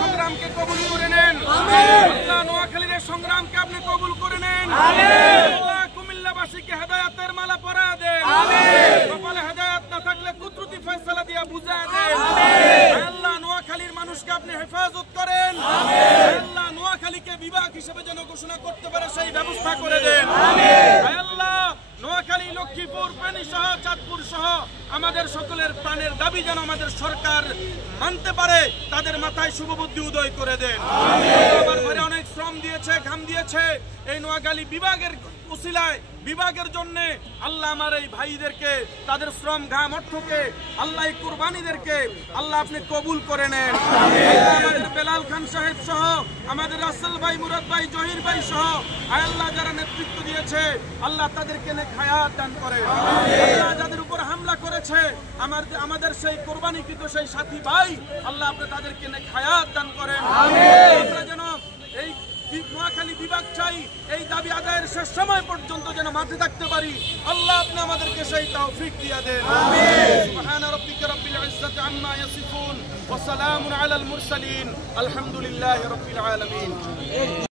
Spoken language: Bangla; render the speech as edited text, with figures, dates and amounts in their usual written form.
সংগ্রামকে কবুল করে নেন। আল্লাহ নোয়াখালীর সংগ্রামকে আপনি কবুল করে নেন। আল্লাহ কুমিল্লাবাসীকে হেদায়েতের মালা পরায় দেন। কপালে হেদায়েত না থাকলে কুদরতি ফয়সালা দিয়া বুঝায় দেন। আল্লাহ নোয়াখালীর মানুষকে আপনি হেফাজত করেন। আল্লাহ নোয়াখালীকে বিভাগ হিসেবে যেন ঘোষণা করতে পারে সেই ব্যবস্থা করে দেন। আল্লাহ নোয়াখালী, লক্ষ্মীপুর, ফেনী সহ চাঁদপুর সহ আমাদের সকলের প্রাণের দাবি যেন আমাদের সরকার মানতে পারে, তাদের মাথায় শুভবুদ্ধি উদয় করে দেন। আমার ঘরে অনেক শ্রম দিয়েছে, ঘাম দিয়েছে এই নোয়াখালী বিভাগের উসিলায়, বিভাগের জন্য আল্লাহ আমার এই ভাইদেরকে, তাদের শ্রম ঘাম অর্থকে, আল্লাহ কুরবানিদেরকে আল্লাহ আপনি কবুল করে নেন। আমাদের বেলাল খান সাহেব সহ, আমাদের রাসেল ভাই, মুরাদ ভাই, জহির ভাই সহ আল্লাহ যারা নেতৃত্ব দিয়েছে আল্লাহ তাদেরকে নেক হায়াত দান করে। আল্লাহ যাদের উপর হামলা করেছে আমাদের সেই কোরবানিকৃত সেই সাথী ভাই, আল্লাহ আপনি তাদেরকে নেক হায়াত দান করেন। আমরা যেন এই নোয়াখালী বিভাগ চাই, এই দাবি আদায়ের শেষ সময় পর্যন্ত যেন মাঠে থাকতে পারি, আল্লাহ আপনি আমাদেরকে সেই তৌফিক দিয়ে দেন। সুবহান রাব্বিকা রাব্বিল ইজ্জাতি আম্মা ইয়াসিফুন ওয়া সালামুন আলাল মুরসালিন আলহামদুলিল্লাহি রাব্বিল আলামিন।